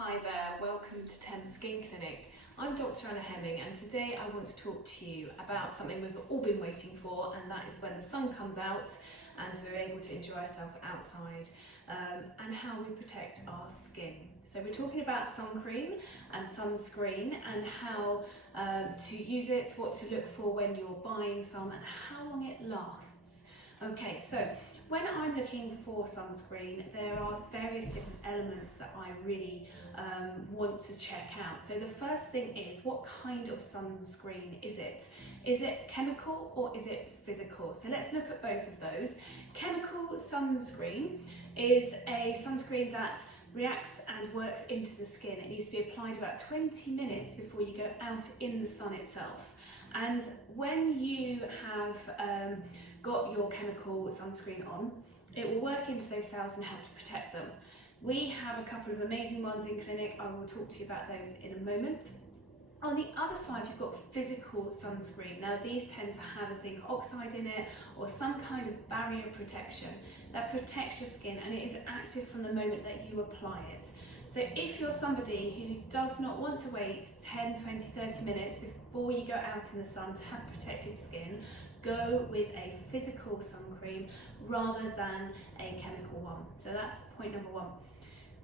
Hi there, welcome to Thames Skin Clinic. I'm Dr. Anna Hemming and today I want to talk to you about something we've all been waiting for, and that is when the sun comes out and we're able to enjoy ourselves outside and how we protect our skin. So we're talking about sun cream and sunscreen and how to use it, what to look for when you're buying some and how long it lasts. Okay, so when I'm looking for sunscreen, there are various different elements that I really want to check out. So the first thing is, what kind of sunscreen is it? Is it chemical or is it physical? So let's look at both of those. Chemical sunscreen is a sunscreen that reacts and works into the skin. It needs to be applied about 20 minutes before you go out in the sun itself. And when you have got your chemical sunscreen on, it will work into those cells and help to protect them. We have a couple of amazing ones in clinic. I will talk to you about those in a moment. On the other side, you've got physical sunscreen. Now these tend to have a zinc oxide in it or some kind of barrier protection that protects your skin, and it is active from the moment that you apply it. So if you're somebody who does not want to wait 10, 20, 30 minutes before you go out in the sun to have protected skin, go with a physical sun cream rather than a chemical one. So that's point number one.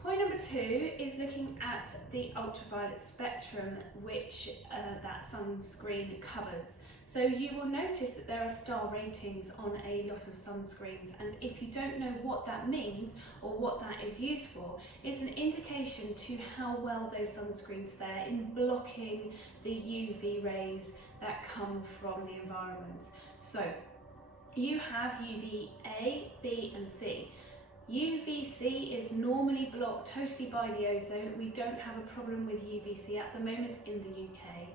Point number two is looking at the ultraviolet spectrum which that sunscreen covers. So you will notice that there are star ratings on a lot of sunscreens, and if you don't know what that means or what that is used for, it's an indication to how well those sunscreens fare in blocking the UV rays that come from the environment. So you have UVA, B and C. UVC is normally blocked totally by the ozone. We don't have a problem with UVC at the moment in the UK.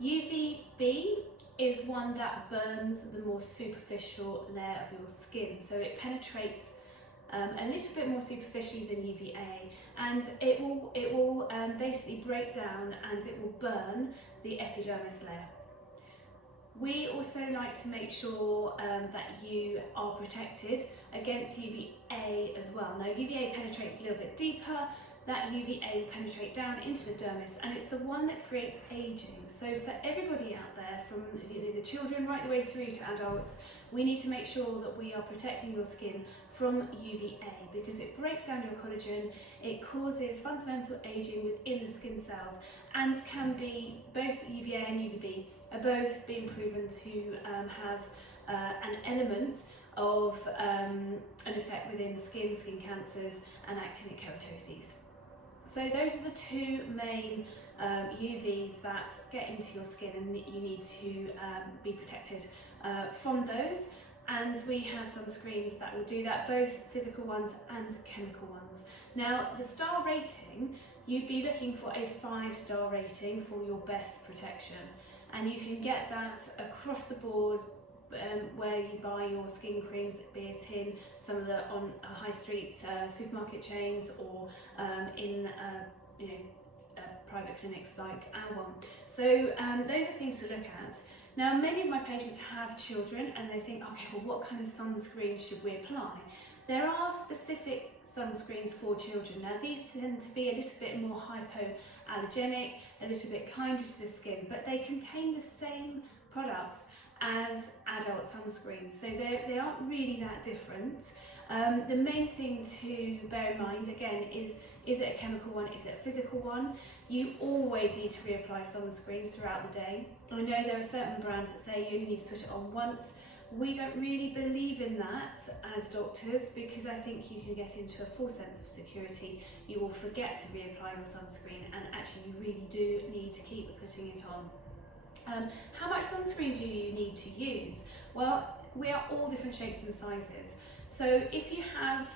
UVB is one that burns the more superficial layer of your skin, so it penetrates a little bit more superficially than UVA, and it will basically break down and it will burn the epidermis layer. We also like to make sure that you are protected against UVA as well. Now UVA penetrates a little bit deeper. That UVA will penetrate down into the dermis, and it's the one that creates aging. So for everybody out there, from the children right the way through to adults, we need to make sure that we are protecting your skin from UVA because it breaks down your collagen, it causes fundamental aging within the skin cells, and can be, both UVA and UVB are both being proven to have an element of an effect within skin cancers and actinic keratoses. So those are the two main UVs that get into your skin, and you need to be protected from those. And we have sunscreens that will do that, both physical ones and chemical ones. Now the star rating, you'd be looking for a 5-star rating for your best protection, and you can get that across the board where you buy your skin creams, be it in some of the high street supermarket chains or in private clinics like our one. So those are things to look at. Now many of my patients have children and they think, okay, well what kind of sunscreen should we apply? There are specific sunscreens for children. Now these tend to be a little bit more hypoallergenic, a little bit kinder to the skin, but they contain the same products as adult sunscreen, so they aren't really that different. The main thing to bear in mind again is it a chemical one, is it a physical one? You always need to reapply sunscreens throughout the day. I know there are certain brands that say you only need to put it on once. We don't really believe in that as doctors, because I think you can get into a false sense of security. You will forget to reapply your sunscreen, and actually you really do need to keep putting it on. How much sunscreen do you need to use? Well, we are all different shapes and sizes. So if you have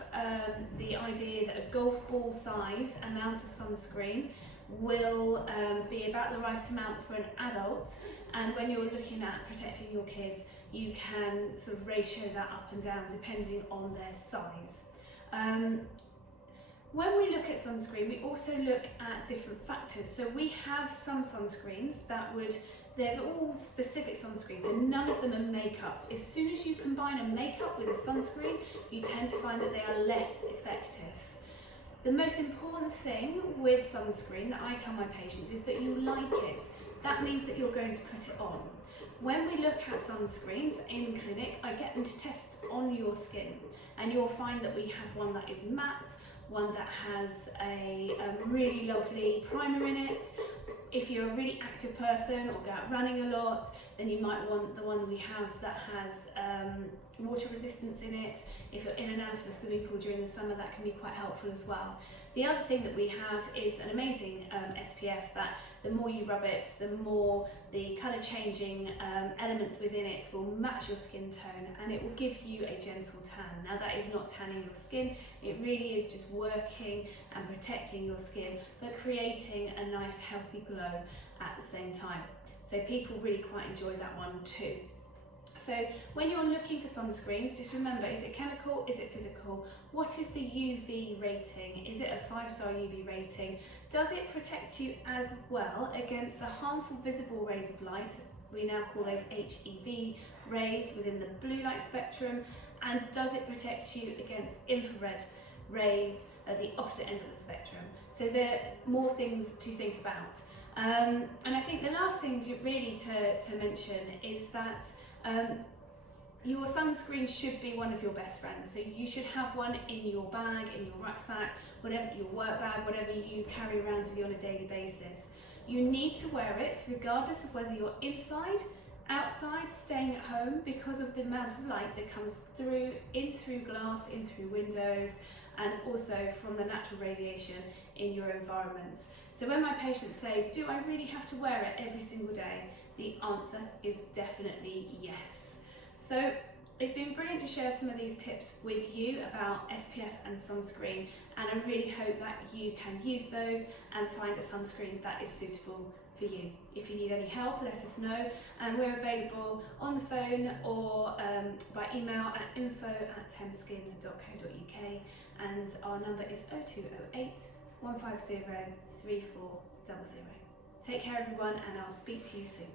the idea that a golf ball size amount of sunscreen will be about the right amount for an adult, and when you're looking at protecting your kids, you can sort of ratio that up and down depending on their size. When we look at sunscreen, we also look at different factors. So we have some sunscreens they're all specific sunscreens, and none of them are makeups. As soon as you combine a makeup with a sunscreen, you tend to find that they are less effective. The most important thing with sunscreen that I tell my patients is that you like it. That means that you're going to put it on. When we look at sunscreens in clinic, I get them to test on your skin, and you'll find that we have one that is matte, one that has a really lovely primer in it. If you're a really active person or go out running a lot, then you might want the one we have that has water resistance in it. If you're in and out of a swimming pool during the summer, that can be quite helpful as well. The other thing that we have is an amazing SPF that the more you rub it, the more the colour changing elements within it will match your skin tone, and it will give you a gentle tan. Now that is not tanning your skin, it really is just working and protecting your skin, but creating a nice healthy glow at the same time. So people really quite enjoy that one too. So when you're looking for sunscreens, just remember, is it chemical, is it physical? What is the UV rating? Is it a 5-star UV rating? Does it protect you as well against the harmful visible rays of light? We now call those HEV rays within the blue light spectrum. And does it protect you against infrared rays at the opposite end of the spectrum? So there are more things to think about. And I think the last thing to mention is that your sunscreen should be one of your best friends. So you should have one in your bag, in your rucksack, whatever, your work bag, whatever you carry around with you on a daily basis. You need to wear it regardless of whether you're inside, outside, staying at home, because of the amount of light that comes through, in through glass, in through windows, and also from the natural radiation in your environment. So when my patients say, do I really have to wear it every single day? The answer is definitely yes. So it's been brilliant to share some of these tips with you about SPF and sunscreen, and I really hope that you can use those and find a sunscreen that is suitable for you. If you need any help, let us know, and we're available on the phone or by email at info@thamesskin.co.uk, and our number is 0208 150 3400. Take care everyone, and I'll speak to you soon.